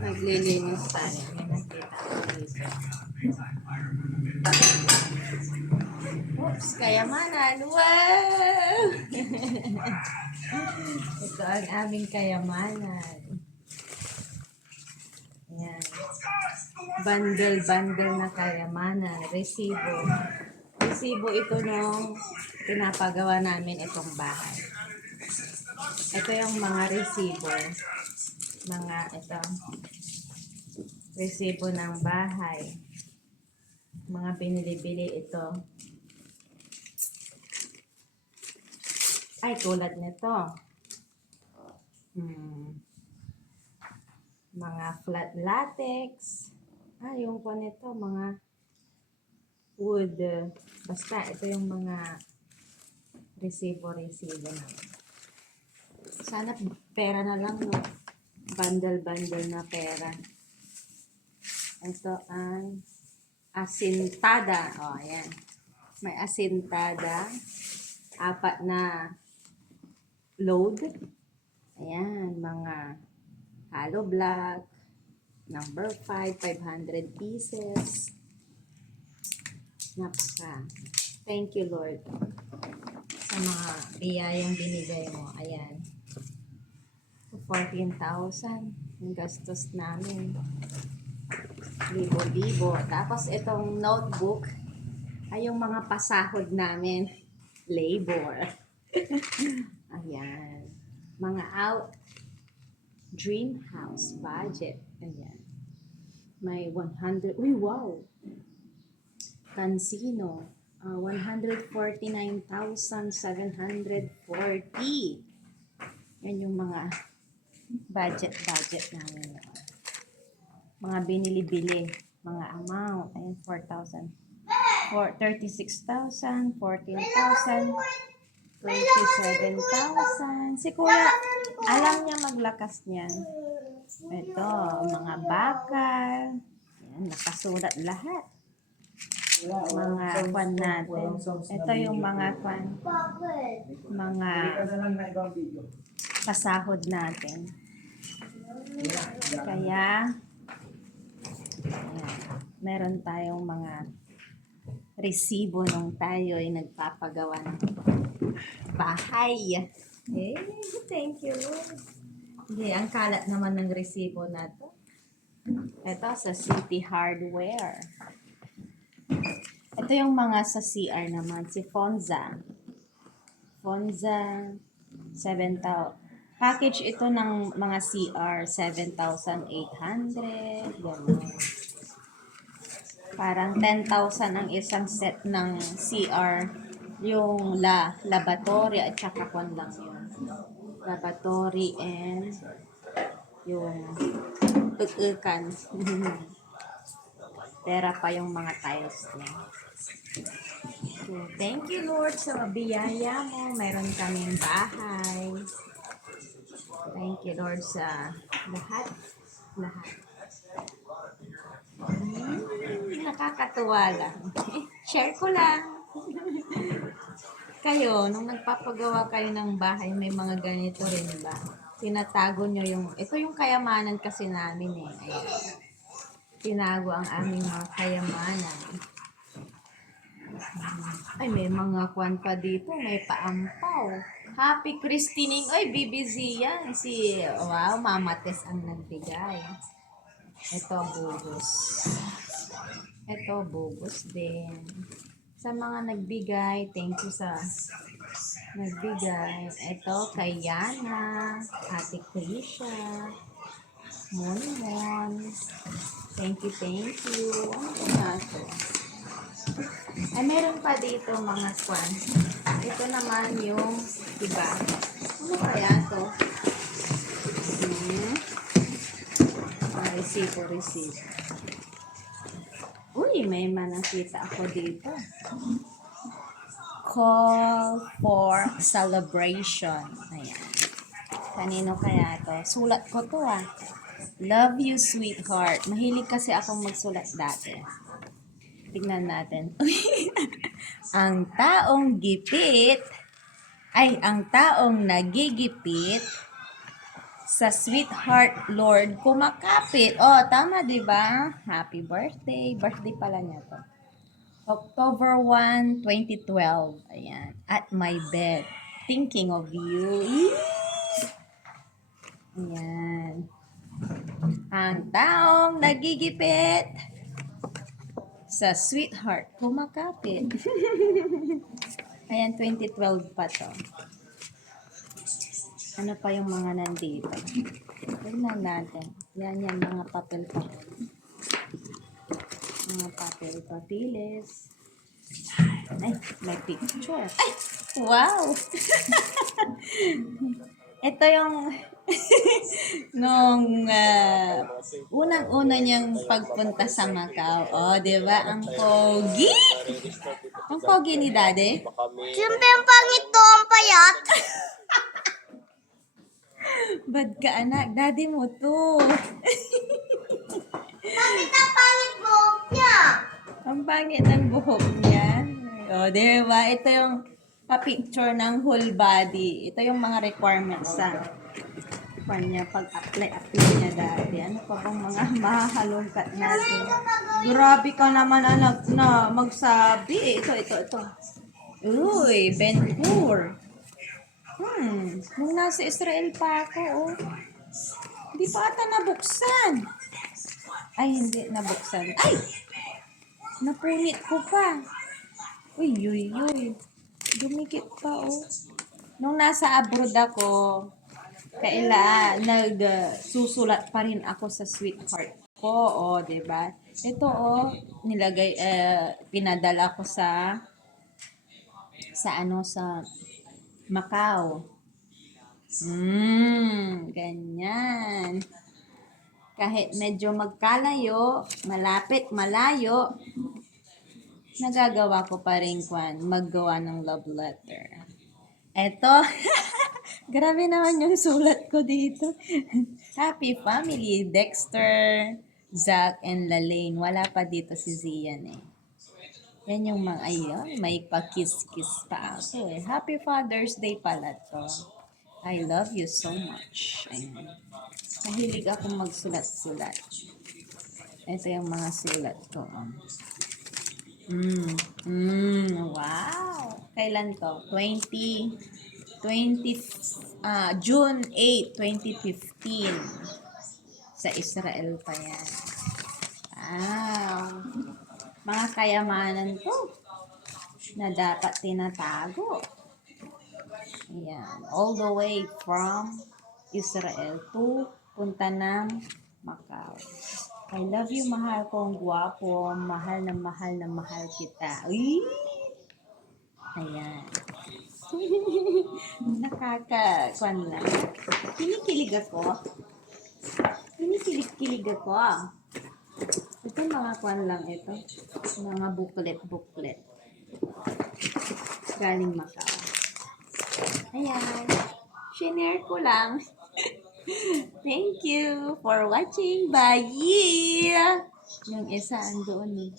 Naglilinis tayo. May nakita ko dito. Oops, kayamanan. Wow! Ito ang aming kayamanan. Ayan. Bundle-bundle na kayamanan. Resibo. Resibo ito nung pinapagawa namin itong bahay. Ito yung mga resibo. Mga ito. Resibo ng bahay. Mga binili-bili ito. Ay, tulad nito. Mga flat latex. Yung po nito, mga wood. Basta, ito yung mga resibo-resibo na. Sana pera na lang, no? Bundle-bundle na pera. Ito ang asintada. Ayan. May asintada. 4 na load. Ayan, mga hollow block. Number 5, 500 pieces. Napaka. Thank you, Lord. Sa mga biyayang binigay mo. Ayan. 14,000. Yung gastos namin. Libo-libo. Tapos itong notebook ay yung mga pasahod namin. Labor. Ayan. Mga out. Dream house budget. Ayan. May 100. Uy, wow. Cansino. 149,740. Yan yung mga budget namin. Mga binili-bili. Mga amount. Ayan, 4,000. 36,000. 14,000. 27,000. Si Kuya, alam niya maglakas niyan. Ito, mga bakal. Ayan, nakasulat lahat. Mga kwan natin. Ito yung mga kwan. Mga pasahod natin. Kaya, ayan, meron tayong mga resibo nung tayo ay nagpapagawa ng bahay. Thank you, Lord. Ang kalat naman ng resibo na to. Ito sa City Hardware. Ito yung mga sa CR naman. Si Fonza. Fonza, 7,000. Package ito ng mga CR, 7,800. Ganun. Parang 10,000 ang isang set ng CR. Yung lavatory at saka kwan lang yun. Lavatory and yung tug-ukan. Pera pa yung mga tiles niya. So, thank you, Lord, sa biyaya mo. Meron kaming bahay. Thank you, Lord, sa lahat. Nakakatuwa lang. Share ko lang. Kayo, nung nagpapagawa kayo ng bahay, may mga ganito rin ba? Tinatago nyo yung, ito yung kayamanan kasi namin eh. Ayan. Tinago ang aming mga kayamanan. Ay, may mga kwan pa dito. May paampaw. Happy Christining. Ay, BBC yan. Wow, Mama Tess ang nagbigay. Ito, bugos. Ito, bugos din. Sa mga nagbigay, thank you sa nagbigay. Ito, kay Yana, Ate Krisha, Monmon. Thank you, thank you. Ano na ito? Ay, meron pa dito mga kwan. Ito naman yung iba. Ano kaya ito? Receipt. Uy, may manakita ako dito. Call for celebration. Ayan. Kanino kaya ito? Sulat ko to ah. Love you, sweetheart. Mahilig kasi akong magsulat dati. Tignan natin. Ang taong gipit Ay, ang taong nagigipit sa sweetheart Lord kumakapit. Oh, tama 'di ba? Happy birthday. Birthday pala niya to. October 1, 2012. Ayan. At my bed. Thinking of you. Ayan. Ang taong nagigipit sa sweetheart kumakapit. Ayan, 2012 pa to. Ano pa yung mga nandito? Tignan natin. Yan, mga papel pa. Mga papel papilis. Ay, may picture. Ay, wow! Ito yung nung unang-una niyang pagpunta sa Macau. Oh, di ba? Ang pogi! Ang pogi ni Daddy. Siyempre ang pangit to, ang payat. Bad ka, anak. Daddy mo to. Bakit ang pangit mo niya? Ang pangit ng buhok niya. O, di ba? Ito yung pa-picture ng whole body. Ito yung mga requirements sa kanya pag-apply niya dati. Ano pa bang mga mahalongkat natin? Grabe ka naman, anak, na magsabi. Ito. Uy, Ben Hur. Nung nasa Israel pa ako, oh. Hindi pa ata nabuksan. Ay, hindi nabuksan. Ay! Napunit ko pa. Uy. Dumikit pa, oh. Nung nasa abroad ako, nagsusulat pa rin ako sa sweetheart ko, oh, 'di ba? Ito, oh, pinadala ko sa Macau. Ganyan. Kahit medyo magkalayo, malapit, malayo, nagagawa ko pa rin maggawa ng love letter. Eto, grabe naman yung sulat ko dito. Happy family, Dexter, Zach, and Lalaine. Wala pa dito si Zian eh. Yan yung mga, ayun, may pa-kiss-kiss pa ako eh. Happy Father's Day pala to. I love you so much. Ayun. Mahilig akong magsulat-sulat. Ito yung mga sulat ko. Wow! Kailan to? June 8, 2015. Sa Israel pa yan. Wow! Mga kayamanan to na dapat tinatago. Ayan. All the way from Israel to punta ng Macau. I love you, mahal kong gwapo. Mahal na mahal kita. Uy! Ayan. Nakaka-kwan lang. Kinikilig ako. Kinikilig ako. Ito mga kwan lang ito. Mga booklet. Galing Macau. Ayan. Shinare ko lang. Thank you for watching. Bye! Yung isa andoon eh.